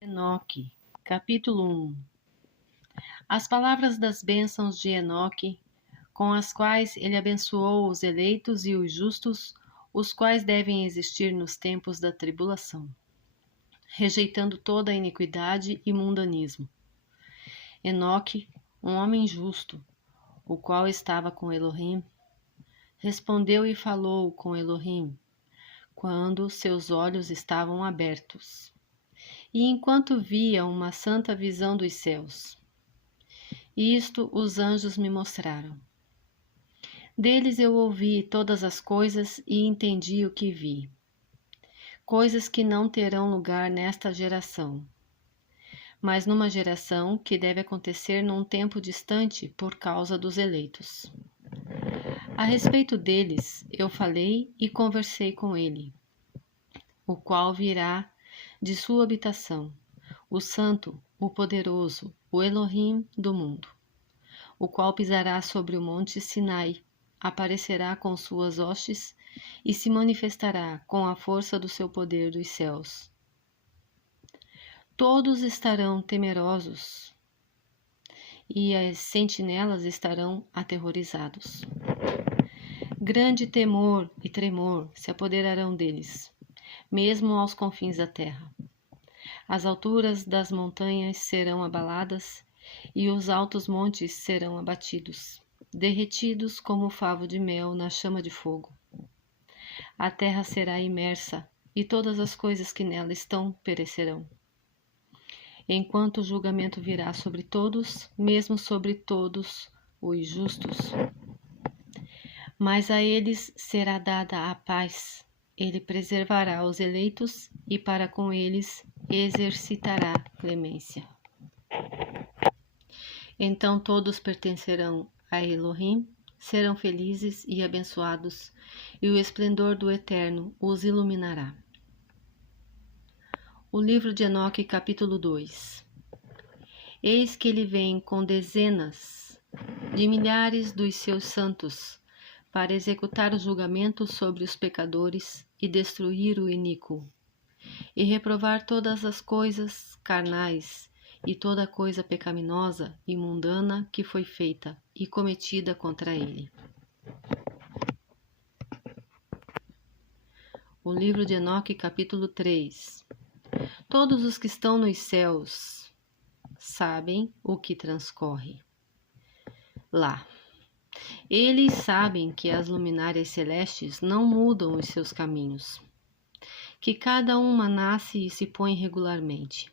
Enoque, capítulo 1. As palavras das bênçãos de Enoque, com as quais ele abençoou os eleitos e os justos, os quais devem existir nos tempos da tribulação, rejeitando toda a iniquidade e mundanismo. Enoque, um homem justo, o qual estava com Elohim, respondeu e falou com Elohim, quando seus olhos estavam abertos, e enquanto via uma santa visão dos céus. Isto os anjos me mostraram. Deles eu ouvi todas as coisas e entendi o que vi. Coisas que não terão lugar nesta geração, mas numa geração que deve acontecer num tempo distante por causa dos eleitos. A respeito deles eu falei e conversei com ele, o qual virá de sua habitação, o Santo, o Poderoso, o Elohim do mundo, o qual pisará sobre o monte Sinai, aparecerá com suas hostes e se manifestará com a força do seu poder dos céus. Todos estarão temerosos e as sentinelas estarão aterrorizados. Grande temor e tremor se apoderarão deles, mesmo aos confins da terra. As alturas das montanhas serão abaladas e os altos montes serão abatidos, derretidos como favo de mel na chama de fogo. A terra será imersa e todas as coisas que nela estão perecerão. Enquanto o julgamento virá sobre todos, mesmo sobre todos os justos. Mas a eles será dada a paz. Ele preservará os eleitos e para com eles exercitará clemência. Então todos pertencerão a Elohim, serão felizes e abençoados, e o esplendor do Eterno os iluminará. O livro de Enoque, capítulo 2. Eis que ele vem com dezenas de milhares dos seus santos, para executar o julgamento sobre os pecadores e destruir o iníquo, e reprovar todas as coisas carnais e toda coisa pecaminosa e mundana que foi feita e cometida contra ele. O livro de Enoque, capítulo 3. Todos os que estão nos céus sabem o que transcorre lá. Eles sabem que as luminárias celestes não mudam os seus caminhos, que cada uma nasce e se põe regularmente,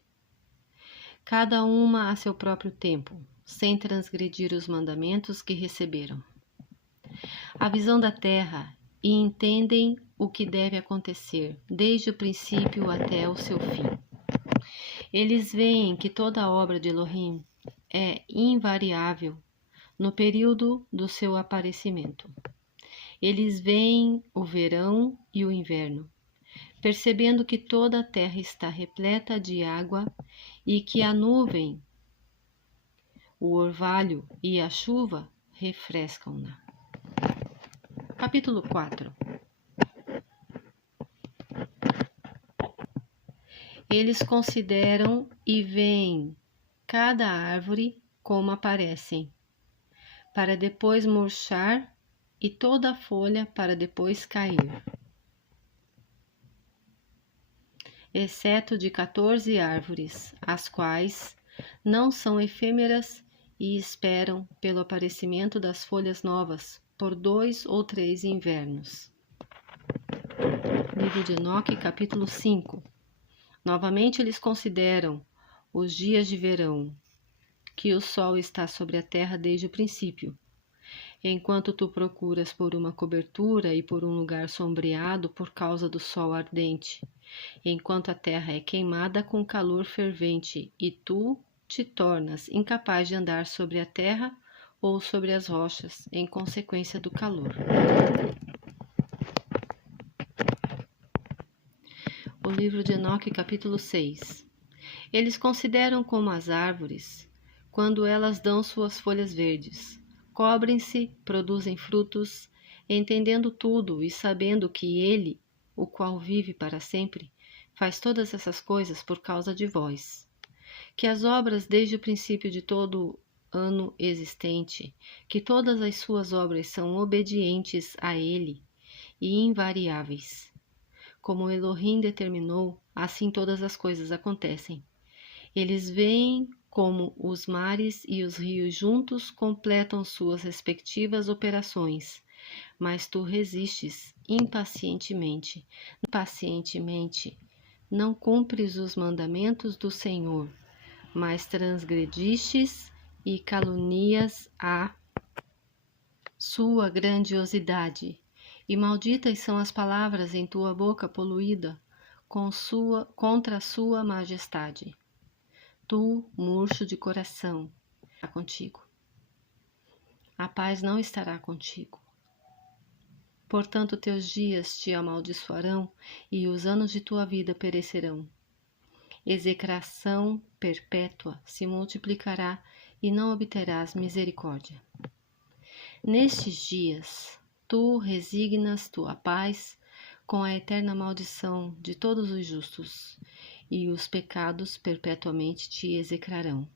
cada uma a seu próprio tempo, sem transgredir os mandamentos que receberam. A visão da terra e entendem o que deve acontecer, desde o princípio até o seu fim. Eles veem que toda a obra de Elohim é invariável no período do seu aparecimento. Eles veem o verão e o inverno, percebendo que toda a terra está repleta de água e que a nuvem, o orvalho e a chuva refrescam-na. Capítulo 4. Eles consideram e veem cada árvore como aparecem, para depois murchar, e toda a folha para depois cair, exceto de 14 árvores, as quais não são efêmeras e esperam pelo aparecimento das folhas novas por 2 ou 3 invernos. Livro de Enoque, capítulo 5. Novamente eles consideram os dias de verão, que o sol está sobre a terra desde o princípio, enquanto tu procuras por uma cobertura e por um lugar sombreado por causa do sol ardente, enquanto a terra é queimada com calor fervente, e tu te tornas incapaz de andar sobre a terra ou sobre as rochas, em consequência do calor. O livro de Enoque, capítulo 6. Eles consideram como as árvores, quando elas dão suas folhas verdes, cobrem-se, produzem frutos, entendendo tudo e sabendo que ele, o qual vive para sempre, faz todas essas coisas por causa de vós, que as obras desde o princípio de todo ano existente, que todas as suas obras são obedientes a ele e invariáveis. Como Elohim determinou, assim todas as coisas acontecem. Eles veem como os mares e os rios juntos completam suas respectivas operações, mas tu resistes impacientemente, não cumpres os mandamentos do Senhor, mas transgredistes e calunias a sua grandiosidade. E malditas são as palavras em tua boca poluída contra a sua majestade. Tu, murcho de coração, está contigo. A paz não estará contigo. Portanto, teus dias te amaldiçoarão e os anos de tua vida perecerão. Execração perpétua se multiplicará e não obterás misericórdia. Nestes dias, tu resignas tua paz com a eterna maldição de todos os justos, e os pecados perpetuamente te execrarão.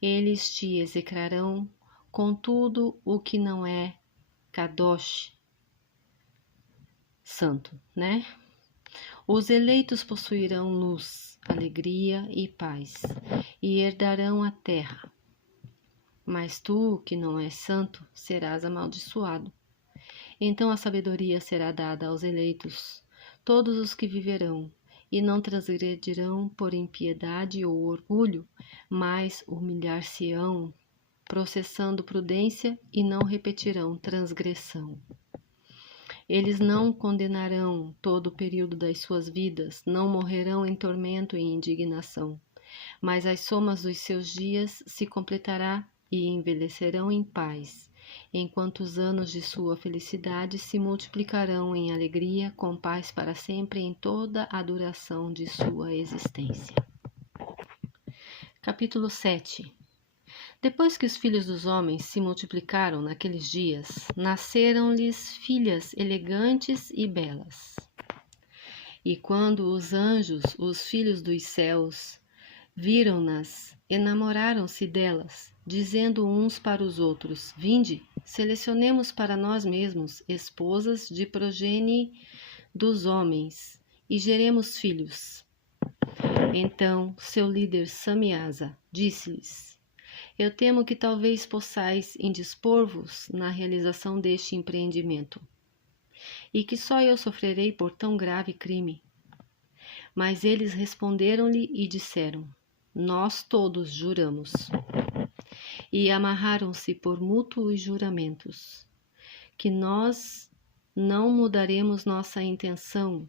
Eles te execrarão com tudo o que não é Kadosh, santo, né? Os eleitos possuirão luz, alegria e paz, e herdarão a terra. Mas tu, que não és santo, serás amaldiçoado. Então a sabedoria será dada aos eleitos, todos os que viverão, e não transgredirão por impiedade ou orgulho, mas humilhar-se-ão, processando prudência, e não repetirão transgressão. Eles não condenarão todo o período das suas vidas, não morrerão em tormento e indignação, mas as somas dos seus dias se completará e envelhecerão em paz, enquanto os anos de sua felicidade se multiplicarão em alegria, com paz para sempre em toda a duração de sua existência. Capítulo 7. Depois que os filhos dos homens se multiplicaram naqueles dias, nasceram-lhes filhas elegantes e belas. E quando os anjos, os filhos dos céus, viram-nas, enamoraram-se delas, dizendo uns para os outros: Vinde, selecionemos para nós mesmos esposas de progenie dos homens, e geremos filhos. Então seu líder Samiasa disse-lhes: Eu temo que talvez possais indispor-vos na realização deste empreendimento, e que só eu sofrerei por tão grave crime. Mas eles responderam-lhe e disseram: Nós todos juramos. E amarraram-se por mútuos juramentos, que nós não mudaremos nossa intenção,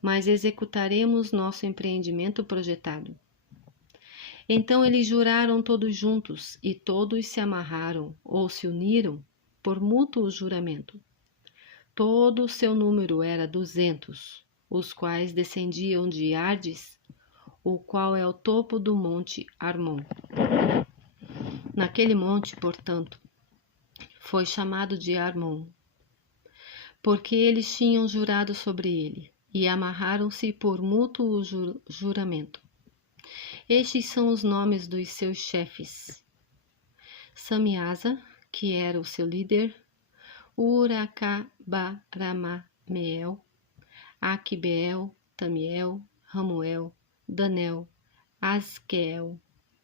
mas executaremos nosso empreendimento projetado. Então eles juraram todos juntos, e todos se amarraram ou se uniram por mútuo juramento. Todo o seu número era 200, os quais descendiam de Ardes, o qual é o topo do monte Armon. Naquele monte, portanto, foi chamado de Armon, porque eles tinham jurado sobre ele, e amarraram-se por mútuo juramento. Estes são os nomes dos seus chefes: Samiasa, que era o seu líder, Uracabaramameel, Aquibeel, Tamiel, Ramuel, Danel, Asqueel,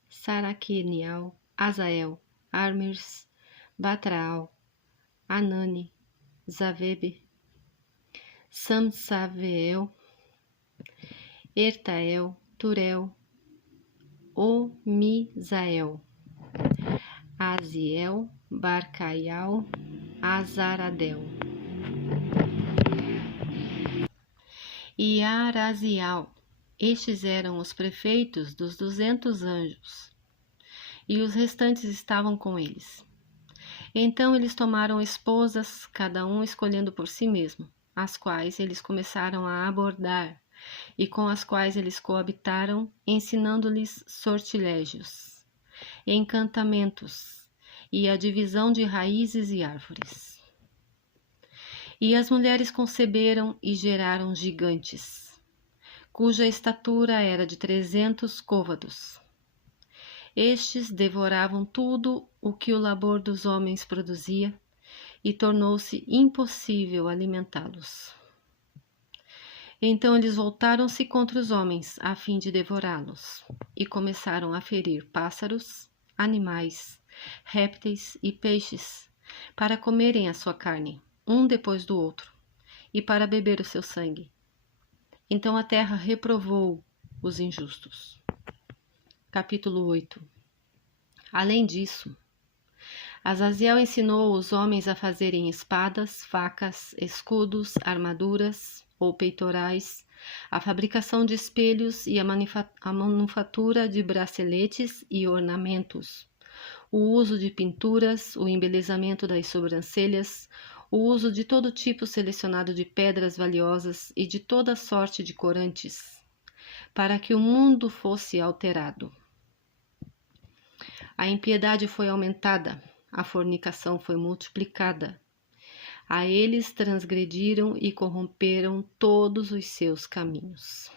Saraquinial, Azael, Armers, Batraal, Anani, Zavebe, Samsaveel, Ertael, Turel, Omizael, Aziel, Barcaial, Azaradel e Arazial. Estes eram os prefeitos dos 200 anjos, e os restantes estavam com eles. Então eles tomaram esposas, cada um escolhendo por si mesmo, as quais eles começaram a abordar, e com as quais eles coabitaram, ensinando-lhes sortilégios, encantamentos e a divisão de raízes e árvores. E as mulheres conceberam e geraram gigantes. cuja estatura era de 300 côvados. Estes devoravam tudo o que o labor dos homens produzia, e tornou-se impossível alimentá-los. Então eles voltaram-se contra os homens, a fim de devorá-los, e começaram a ferir pássaros, animais, répteis e peixes, para comerem a sua carne, um depois do outro, e para beber o seu sangue. Então a terra reprovou os injustos. Capítulo 8. Além disso, Azaziel ensinou os homens a fazerem espadas, facas, escudos, armaduras ou peitorais, a fabricação de espelhos e a manufatura de braceletes e ornamentos, o uso de pinturas, o embelezamento das sobrancelhas, o uso de todo tipo selecionado de pedras valiosas e de toda sorte de corantes, para que o mundo fosse alterado. A impiedade foi aumentada, a fornicação foi multiplicada. A eles transgrediram e corromperam todos os seus caminhos.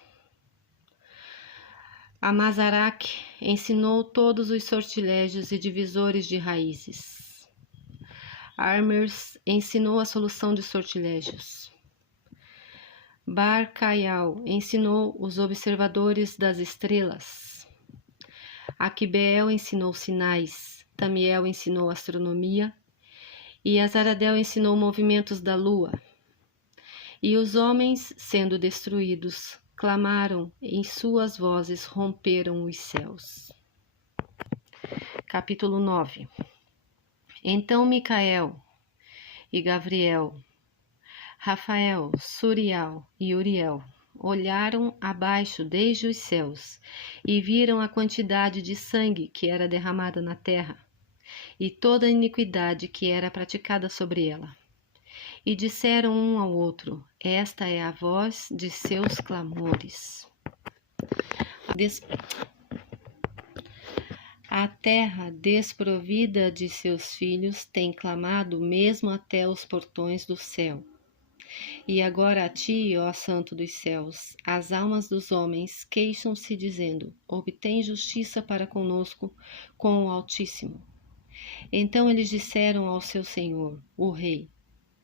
Amazaraque ensinou todos os sortilégios e divisores de raízes. Armers ensinou a solução de sortilégios. Bar-Caial ensinou os observadores das estrelas. Aquibeel ensinou sinais. Tamiel ensinou astronomia. E Azaradel ensinou movimentos da lua. E os homens, sendo destruídos, clamaram, em suas vozes romperam os céus. Capítulo 9. Então Micael e Gavriel, Rafael, Suriel e Uriel olharam abaixo desde os céus e viram a quantidade de sangue que era derramada na terra e toda a iniquidade que era praticada sobre ela. E disseram um ao outro: esta é a voz de seus clamores. A terra desprovida de seus filhos tem clamado mesmo até os portões do céu. E agora a ti, ó Santo dos céus, as almas dos homens queixam-se dizendo: obtém justiça para conosco com o Altíssimo. Então eles disseram ao seu Senhor, o Rei: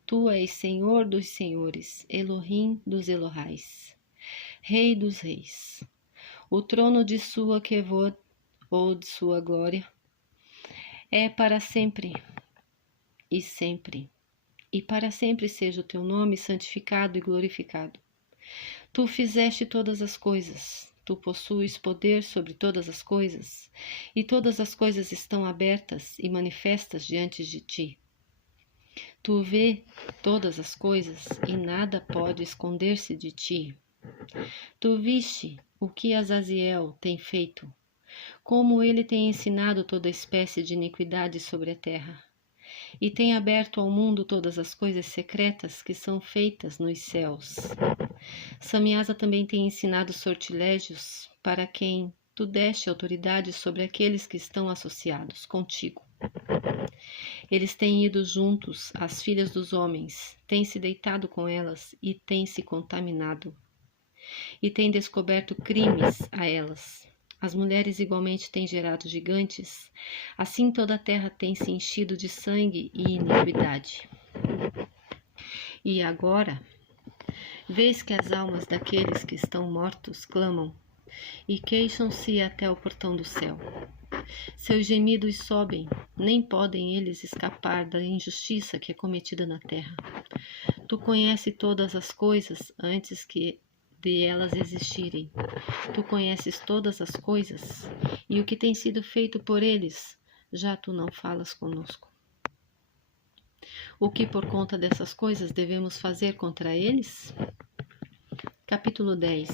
tu és Senhor dos senhores, Elohim dos Elohais, Rei dos reis. O trono de sua Kevod, ou de sua glória, é para sempre e sempre. E para sempre seja o teu nome santificado e glorificado. Tu fizeste todas as coisas, tu possuis poder sobre todas as coisas, e todas as coisas estão abertas e manifestas diante de ti. Tu vê todas as coisas e nada pode esconder-se de ti. Tu viste o que Azaziel tem feito, como ele tem ensinado toda espécie de iniquidade sobre a terra, e tem aberto ao mundo todas as coisas secretas que são feitas nos céus. Samiasa também tem ensinado sortilégios para quem tu deste autoridade sobre aqueles que estão associados contigo. Eles têm ido juntos às filhas dos homens, têm se deitado com elas e têm se contaminado. E têm descoberto crimes a elas. As mulheres igualmente têm gerado gigantes, assim toda a terra tem se enchido de sangue e iniquidade. E agora, vês que as almas daqueles que estão mortos clamam e queixam-se até o portão do céu. Seus gemidos sobem, nem podem eles escapar da injustiça que é cometida na terra. Tu conheces todas as coisas antes que de elas existirem. Tu conheces todas as coisas, e o que tem sido feito por eles, já tu não falas conosco. O que por conta dessas coisas devemos fazer contra eles? Capítulo 10.